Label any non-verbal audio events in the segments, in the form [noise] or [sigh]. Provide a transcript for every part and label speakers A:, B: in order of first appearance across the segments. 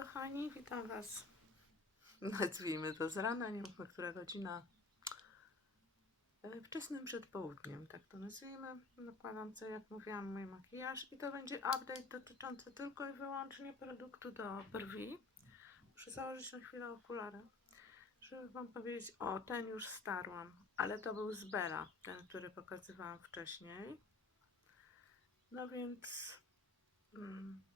A: kochani, witam Was. Nazwijmy to z rana, nie mówmy, która godzina. E, Wczesnym przedpołudniem, tak to nazwijmy. Nakładam, co jak mówiłam, mój makijaż i to będzie update dotyczący tylko i wyłącznie produktu do brwi. Muszę założyć na chwilę okulary, żeby Wam powiedzieć, o, ten już starłam, ale to był z Bella, ten, który pokazywałam wcześniej. No więc... Mm,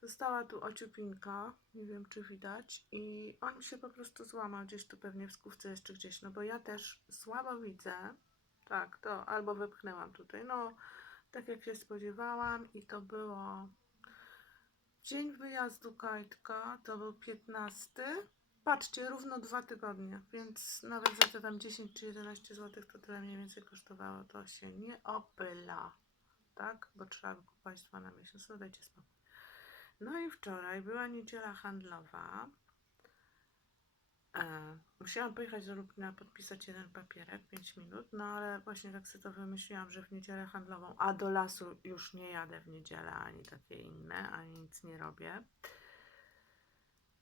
A: Została tu ociupinka, nie wiem czy widać, i on się po prostu złamał gdzieś tu pewnie w skówce jeszcze gdzieś, no bo ja też słabo widzę. Tak, to albo wepchnęłam tutaj, no tak jak się spodziewałam i to było dzień wyjazdu Kajtka, to był 15. Patrzcie, równo dwa tygodnie, więc nawet za te tam 10 czy 11 zł to tyle mniej więcej kosztowało, to się nie opyla, tak? Bo trzeba kupować dwa na miesiąc, no dajcie spokój. No i wczoraj była niedziela handlowa. E, musiałam pojechać do Lubina, podpisać jeden papierek, 5 minut, no ale właśnie tak sobie to wymyśliłam, że w niedzielę handlową, a do lasu już nie jadę w niedzielę, ani takie inne, ani nic nie robię.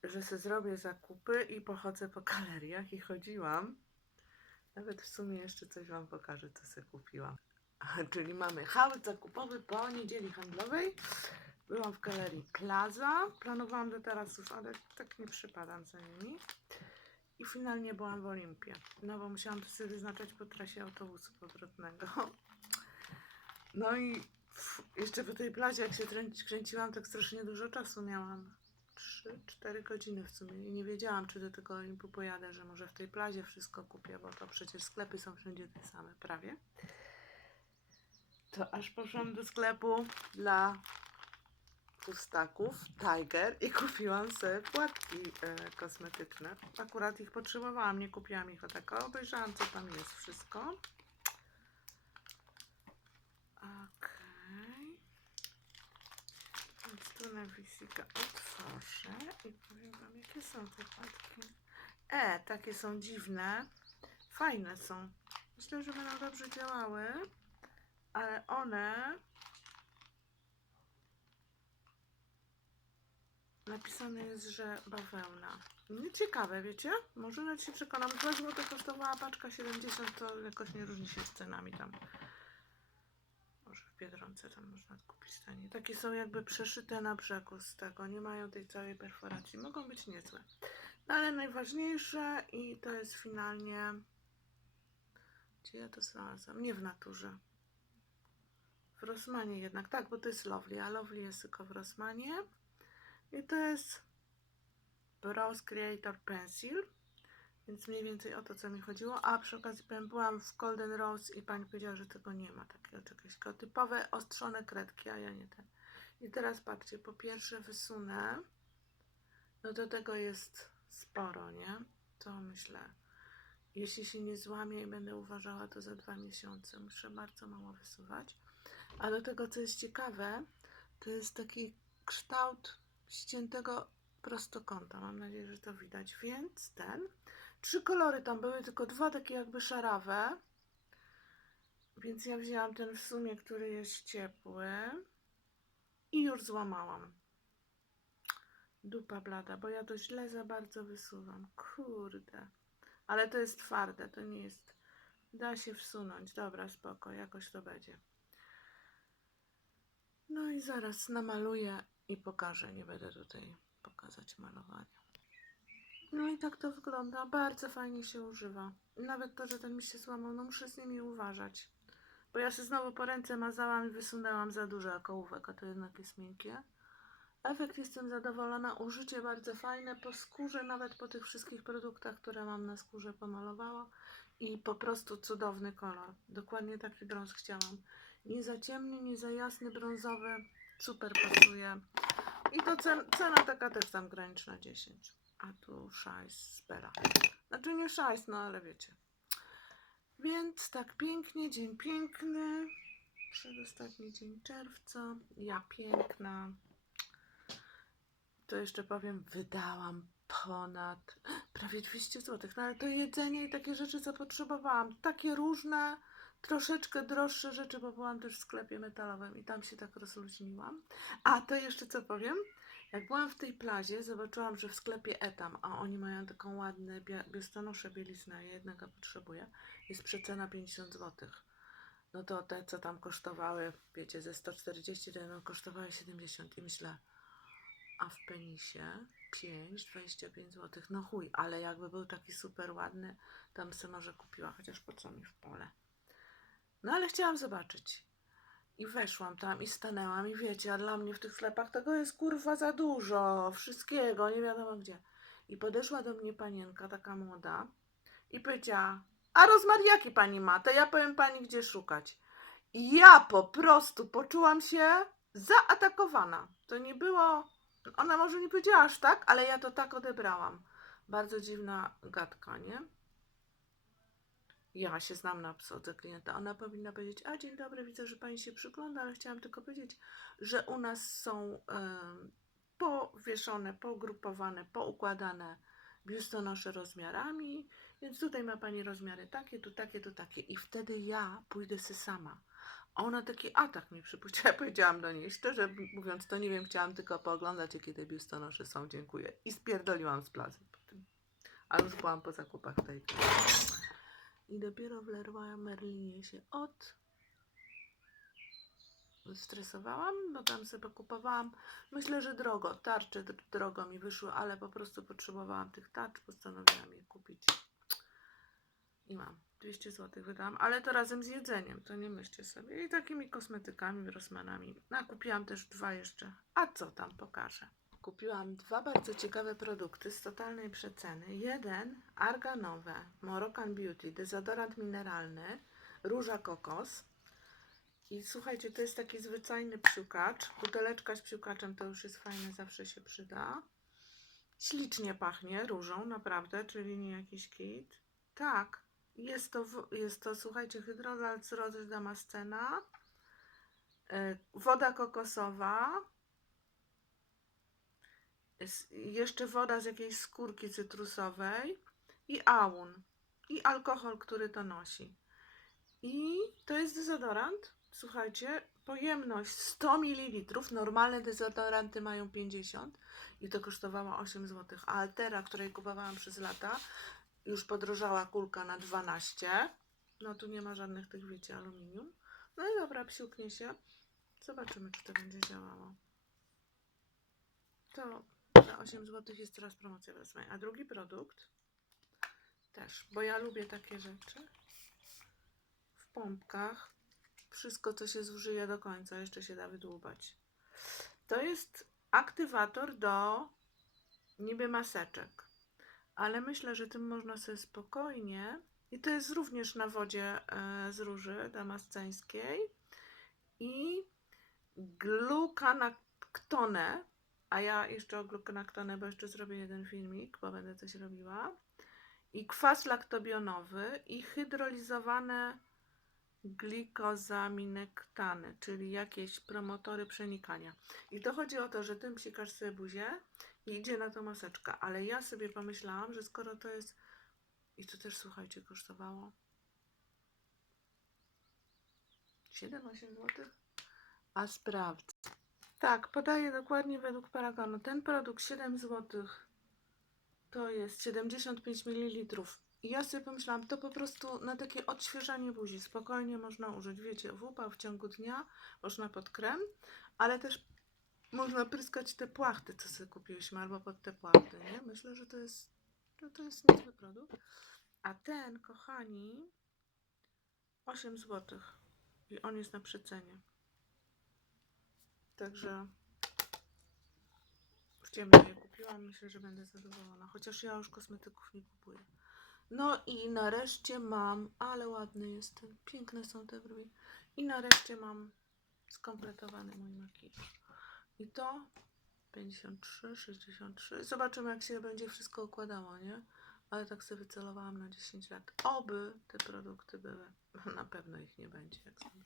A: Że sobie zrobię zakupy i pochodzę po galeriach i chodziłam. Nawet w sumie jeszcze coś Wam pokażę, co sobie kupiłam. [laughs] Czyli mamy hałd zakupowy po niedzieli handlowej. Byłam w galerii Plaza. Planowałam do teraz już, ale tak nie przypadam za nimi. I finalnie byłam w Olimpie. No bo musiałam to sobie wyznaczać po trasie autobusu powrotnego. No i pff, jeszcze po tej plazie, jak się kręci, kręciłam, tak strasznie dużo czasu miałam. 3-4 godziny w sumie. I nie wiedziałam, czy do tego Olimpu pojadę, że może w tej plazie wszystko kupię, bo to przecież sklepy są wszędzie te same, prawie. To aż poszłam do sklepu dla pustaków Tiger i kupiłam sobie płatki e, kosmetyczne. Akurat ich potrzebowałam, nie kupiłam ich o tak. Obejrzałam, co tam jest wszystko. Okej. Więc tu na wisikę otworzę i powiem Wam, jakie są te płatki. E, takie są dziwne. Fajne są. Myślę, że będą dobrze działały, ale one Napisane jest, że bawełna. Nie ciekawe, wiecie? Może nawet się przekonam. 2 zł kosztowała paczka 70, to jakoś nie różni się z cenami tam. Może w Biedronce tam można kupić taniej. Takie są jakby przeszyte na brzegu z tego. Nie mają tej całej perforacji. Mogą być niezłe. No ale najważniejsze i to jest finalnie... Gdzie ja to znalazłam? Nie w naturze. W Rossmanie jednak. Tak, bo to jest Lovely, a Lovely jest tylko w Rossmanie. I to jest Brows Creator Pencil. Więc mniej więcej o to, co mi chodziło. A przy okazji powiem, byłam w Golden Rose i pani powiedziała, że tego nie ma. Takiego czegoś. Typowe ostrzone kredki, a ja nie ten. I teraz patrzcie, po pierwsze wysunę. No do tego jest sporo, nie? To myślę. Jeśli się nie złamie i będę uważała to za dwa miesiące, muszę bardzo mało wysuwać. A do tego, co jest ciekawe, to jest taki kształt ściętego prostokąta. Mam nadzieję, że to widać. Więc ten. Trzy kolory tam były, tylko dwa takie jakby szarawe. Więc ja wzięłam ten w sumie, który jest ciepły. I już złamałam. Dupa blada, bo ja to źle za bardzo wysuwam. Kurde. Ale to jest twarde, to nie jest... Da się wsunąć. Dobra, spoko, jakoś to będzie. No i zaraz namaluję i pokażę. Nie będę tutaj pokazać malowania. No i tak to wygląda. Bardzo fajnie się używa. Nawet to, że ten mi się złamał, no muszę z nimi uważać. Bo ja się znowu po ręce mazałam i wysunęłam za dużo okołówek, a to jednak jest miękkie. Efekt jestem zadowolona. Użycie bardzo fajne po skórze, nawet po tych wszystkich produktach, które mam na skórze pomalowało. I po prostu cudowny kolor. Dokładnie taki brąz chciałam. Nie za ciemny, nie za jasny, brązowy. Super pasuje. I to cen, cena taka też tam graniczna 10. A tu szajs Bella. Znaczy nie szajs, no ale wiecie. Więc tak pięknie, dzień piękny. Przedostatni dzień czerwca. Ja piękna. To jeszcze powiem, wydałam ponad prawie 200 zł. No ale to jedzenie i takie rzeczy, co potrzebowałam. Takie różne, troszeczkę droższe rzeczy, bo byłam też w sklepie metalowym i tam się tak rozluźniłam. A to jeszcze co powiem? Jak byłam w tej plazie, zobaczyłam, że w sklepie Etam, a oni mają taką ładne bia- biustonosze bieliznę, ja jednego potrzebuję, jest przecena 50 zł. No to te, co tam kosztowały, wiecie, ze 140 to jedno kosztowały 70 i myślę, a w penisie 5, 25 zł, no chuj, ale jakby był taki super ładny, tam se może kupiła, chociaż po co mi w pole. No ale chciałam zobaczyć. I weszłam tam i stanęłam i wiecie, a dla mnie w tych sklepach tego jest kurwa za dużo, wszystkiego, nie wiadomo gdzie. I podeszła do mnie panienka, taka młoda i powiedziała, a rozmiar jaki pani ma, to ja powiem pani gdzie szukać. I ja po prostu poczułam się zaatakowana. To nie było, ona może nie powiedziała aż tak, ale ja to tak odebrałam. Bardzo dziwna gadka, nie? Ja się znam na obsłudze klienta. Ona powinna powiedzieć, a dzień dobry, widzę, że pani się przygląda, ale chciałam tylko powiedzieć, że u nas są powieszone, pogrupowane, poukładane biustonosze rozmiarami, więc tutaj ma pani rozmiary takie, tu takie, tu takie. I wtedy ja pójdę sy sama. A ona taki atak mi przypuściła. Ja powiedziałam do niej, szczerze mówiąc, to nie wiem, chciałam tylko pooglądać, jakie te biustonosze są, dziękuję. I spierdoliłam z plazy po tym. A już byłam po zakupach tej. I dopiero w Leroy Merlinie się od stresowałam, bo tam sobie kupowałam. Myślę, że drogo, tarcze drogo mi wyszły, ale po prostu potrzebowałam tych tarcz, postanowiłam je kupić. I mam. 200 zł wydałam, ale to razem z jedzeniem, to nie myślcie sobie. I takimi kosmetykami, Rossmanami. A kupiłam też dwa jeszcze. A co tam pokażę? Kupiłam dwa bardzo ciekawe produkty z totalnej przeceny. Jeden arganowe Moroccan Beauty, dezodorant mineralny, róża kokos. I słuchajcie, to jest taki zwyczajny psiukacz. Buteleczka z psiukaczem to już jest fajne, zawsze się przyda. Ślicznie pachnie różą, naprawdę, czyli nie jakiś kit. Tak, jest to, jest to słuchajcie, hydrolal cyrozy damascena, y, woda kokosowa, jeszcze woda z jakiejś skórki cytrusowej i aun i alkohol, który to nosi. I to jest dezodorant, słuchajcie, pojemność 100 ml, normalne dezodoranty mają 50 i to kosztowało 8 zł, a Altera, której kupowałam przez lata, już podrożała kulka na 12. No tu nie ma żadnych tych, wiecie, aluminium. No i dobra, psiuknie się. Zobaczymy, czy to będzie działało. To za 8 zł jest teraz promocja wezmę. A drugi produkt też, bo ja lubię takie rzeczy. W pompkach. Wszystko, co się zużyje do końca, jeszcze się da wydłubać. To jest aktywator do niby maseczek. Ale myślę, że tym można sobie spokojnie. I to jest również na wodzie e, z róży damasceńskiej. I glukanaktonę. A ja jeszcze o glukanaktonę, bo jeszcze zrobię jeden filmik, bo będę coś robiła. I kwas laktobionowy i hydrolizowane glikozaminektyny, czyli jakieś promotory przenikania. I to chodzi o to, że tym psikasz sobie buzię i idzie na to maseczka. Ale ja sobie pomyślałam, że skoro to jest... I to też, słuchajcie, kosztowało 7-8 zł? A sprawdź. Tak, podaję dokładnie według paragonu. Ten produkt 7 zł to jest 75 ml. I ja sobie pomyślałam, to po prostu na takie odświeżanie buzi spokojnie można użyć. Wiecie, w upał w ciągu dnia można pod krem, ale też można pryskać te płachty, co sobie kupiłyśmy, albo pod te płachty, nie? Myślę, że to jest, że to jest niezły produkt. A ten, kochani, 8 zł. I on jest na przecenie. Także w ciemno je kupiłam. Myślę, że będę zadowolona. Chociaż ja już kosmetyków nie kupuję. No i nareszcie mam, ale ładny jest ten. Piękne są te brwi. I nareszcie mam skompletowany mój makijaż. I to 53, 63. Zobaczymy, jak się będzie wszystko układało, nie? Ale tak sobie wycelowałam na 10 lat. Oby te produkty były. [laughs] Na pewno ich nie będzie, jak znam.